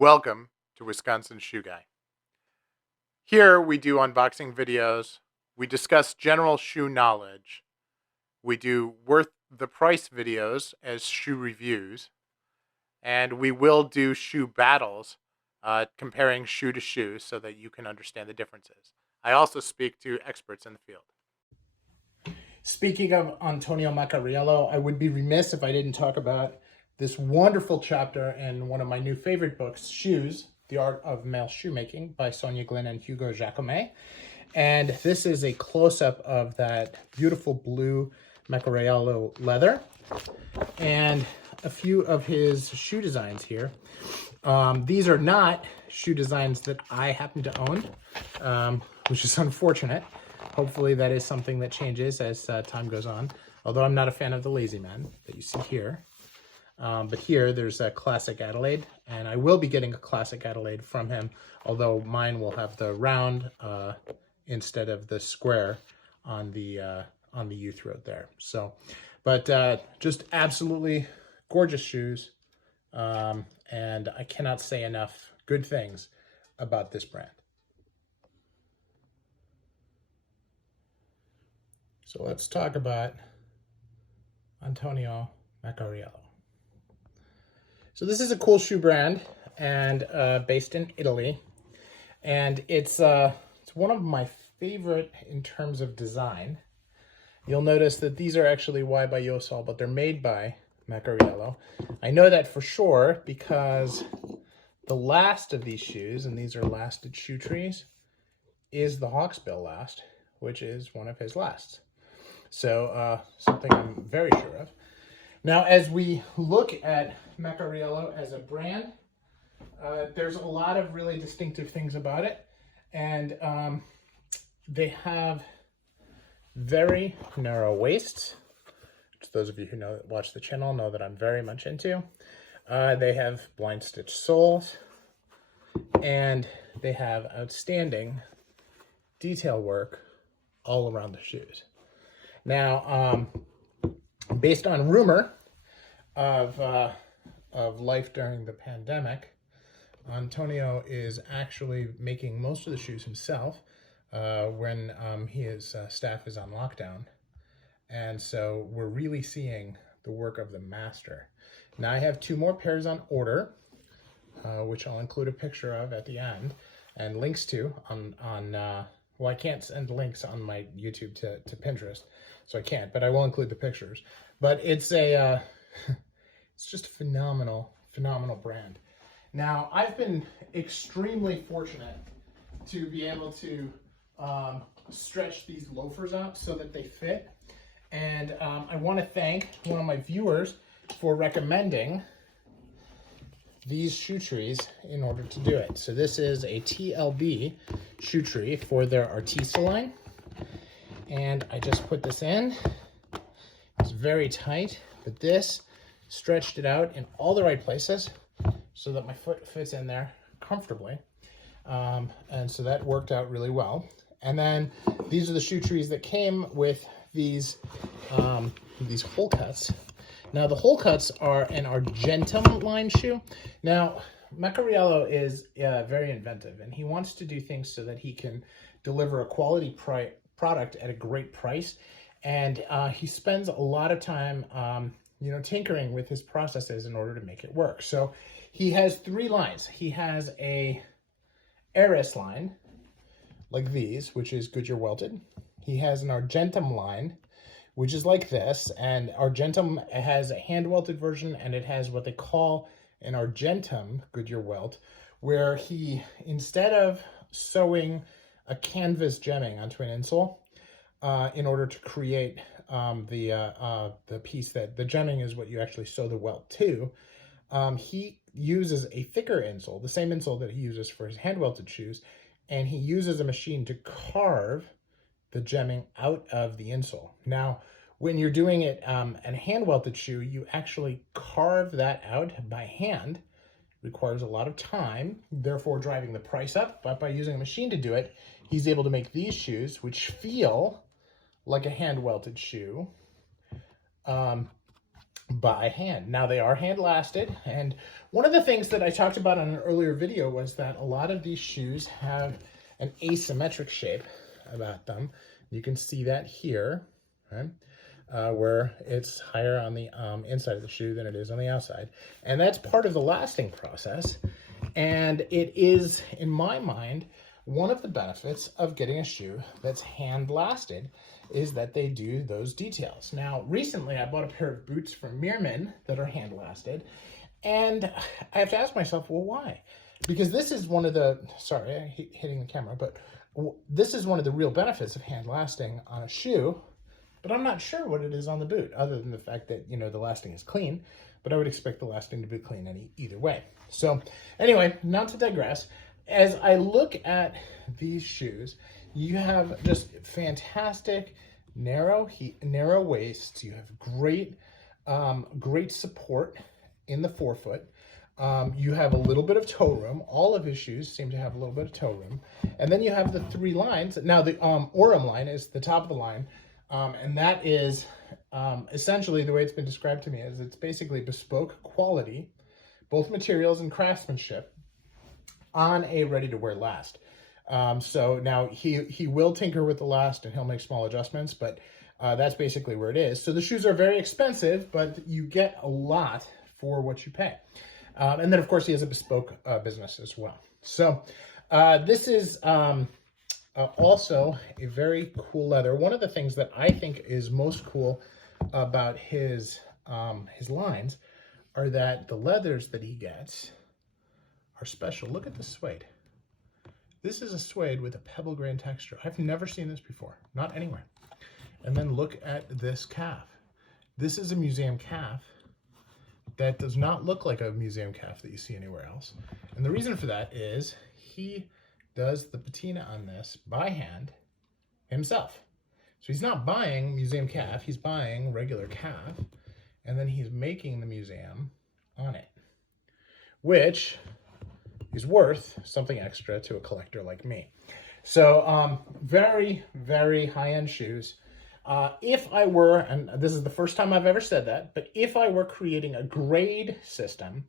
Welcome to Wisconsin Shoe Guy. Here we do unboxing videos, we discuss general shoe knowledge, we do worth the price videos as shoe reviews, and we will do shoe battles, comparing shoe to shoe so that you can understand the differences. I also speak to experts in the field. Speaking of Antonio Meccariello, I would be remiss if I didn't talk about this wonderful chapter in one of my new favorite books, Shoes, The Art of Male Shoemaking by Sonia Glynn and Hugo Jacome. And this is a close-up of that beautiful blue Meccariello leather and a few of his shoe designs here. These are not shoe designs that I happen to own, which is unfortunate. Hopefully that is something that changes as time goes on, although I'm not a fan of the Lazy Man that you see here. But here there's a classic Adelaide, and I will be getting a classic Adelaide from him, although mine will have the round instead of the square on the U throat there. So, but just absolutely gorgeous shoes, and I cannot say enough good things about this brand. So let's talk about Antonio Meccariello. So this is a cool shoe brand and based in Italy, and it's one of my favorite in terms of design. You'll notice that these are actually Y by Yosol, but they're made by Meccariello. I know that for sure because the last of these shoes, and these are lasted shoe trees, is the Hawksbill last, which is one of his lasts. So something I'm very sure of. Now, as we look at Meccariello as a brand, there's a lot of really distinctive things about it, and they have very narrow waists, which those of you who watch the channel know that I'm very much into. They have blind stitch soles, and they have outstanding detail work all around the shoes. Now, based on rumor of life during the pandemic, Antonio is actually making most of the shoes himself when his staff is on lockdown. And so we're really seeing the work of the master. Now I have 2 more pairs on order, which I'll include a picture of at the end and links to well, I can't send links on my YouTube to Pinterest, so I can't, but I will include the pictures. But it's a, it's just a phenomenal brand. Now, I've been extremely fortunate to be able to stretch these loafers out so that they fit. And I want to thank one of my viewers for recommending these shoe trees in order to do it. So this is a TLB shoe tree for their Artista line. And I just put this in. It's very tight, but this stretched it out in all the right places so that my foot fits in there comfortably. And so that worked out really well. And then these are the shoe trees that came with these hole cuts. Now the hole cuts are an Argentum line shoe. Now Meccariello is very inventive, and he wants to do things so that he can deliver a quality product at a great price. And he spends a lot of time, tinkering with his processes in order to make it work. So he has 3 lines. He has a Heiress line, like these, which is Goodyear welted. He has an Argentum line, which is like this, and Argentum has a hand-welted version, and it has what they call an Argentum Goodyear welt, where he, instead of sewing a canvas gemming onto an insole, in order to create the piece that the gemming is what you actually sew the welt to, he uses a thicker insole, the same insole that he uses for his hand-welted shoes, and he uses a machine to carve the gemming out of the insole. Now, when you're doing it in a hand-welted shoe, you actually carve that out by hand. It requires a lot of time, therefore driving the price up. But by using a machine to do it, he's able to make these shoes, which feel like a hand-welted shoe, by hand. Now they are hand lasted, and one of the things that I talked about in an earlier video was that a lot of these shoes have an asymmetric shape about them. You can see that here, right? Where it's higher on the inside of the shoe than it is on the outside. And that's part of the lasting process. And it is, in my mind, one of the benefits of getting a shoe that's hand lasted is that they do those details. Now, recently I bought a pair of boots from Meermin that are hand lasted. And I have to ask myself, well, why? Because this is one of the, sorry, I hate hitting the camera, but this is one of the real benefits of hand lasting on a shoe. But I'm not sure what it is on the boot, other than the fact that, you know, the lasting is clean, but I would expect the lasting to be clean either way. So anyway, not to digress, as I look at these shoes, you have just fantastic narrow waists. You have great support in the forefoot. You have a little bit of toe room. All of his shoes seem to have a little bit of toe room. And then you have the three lines. Now the Aurum line is the top of the line. And that is essentially the way it's been described to me is it's basically bespoke quality, both materials and craftsmanship, on a ready-to-wear last. So now he will tinker with the last and he'll make small adjustments, but that's basically where it is. So the shoes are very expensive, but you get a lot for what you pay. And then, of course, he has a bespoke business as well. So this is... also a very cool leather. One of the things that I think is most cool about his lines are that the leathers that he gets are special. Look at the suede. This is a suede with a pebble grain texture. I've never seen this before, not anywhere. And then look at this calf. This is a museum calf that does not look like a museum calf that you see anywhere else. And the reason for that is he does the patina on this by hand himself. So he's not buying museum calf, he's buying regular calf, and then he's making the museum on it, which is worth something extra to a collector like me. So very, very high-end shoes. If I were, and this is the first time I've ever said that, but if I were creating a grade system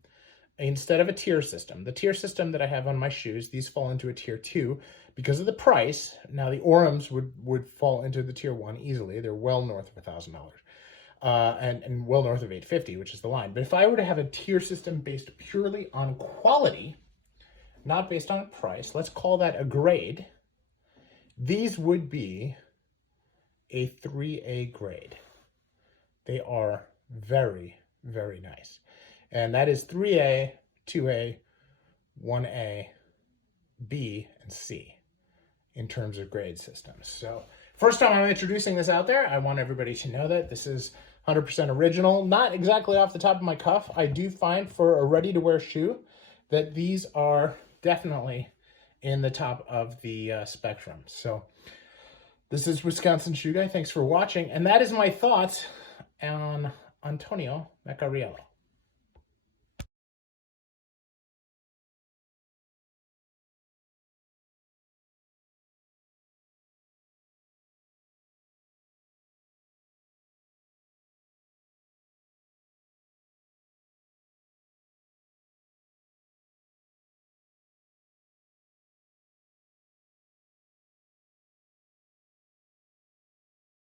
instead of a tier system, the tier system that I have on my shoes, these fall into a tier 2 because of the price. Now the Aurums would fall into the tier 1 easily. They're well north of $1,000 and well north of $850, which is the line. But if I were to have a tier system based purely on quality, not based on price, let's call that a grade, these would be a 3A grade. They are very, very nice. And that is 3A, 2A, 1A, B, and C in terms of grade systems. So first time I'm introducing this out there, I want everybody to know that this is 100% original. Not exactly off the top of my cuff. I do find for a ready-to-wear shoe that these are definitely in the top of the spectrum. So this is Wisconsin Shoe Guy. Thanks for watching. And that is my thoughts on Antonio Meccariello.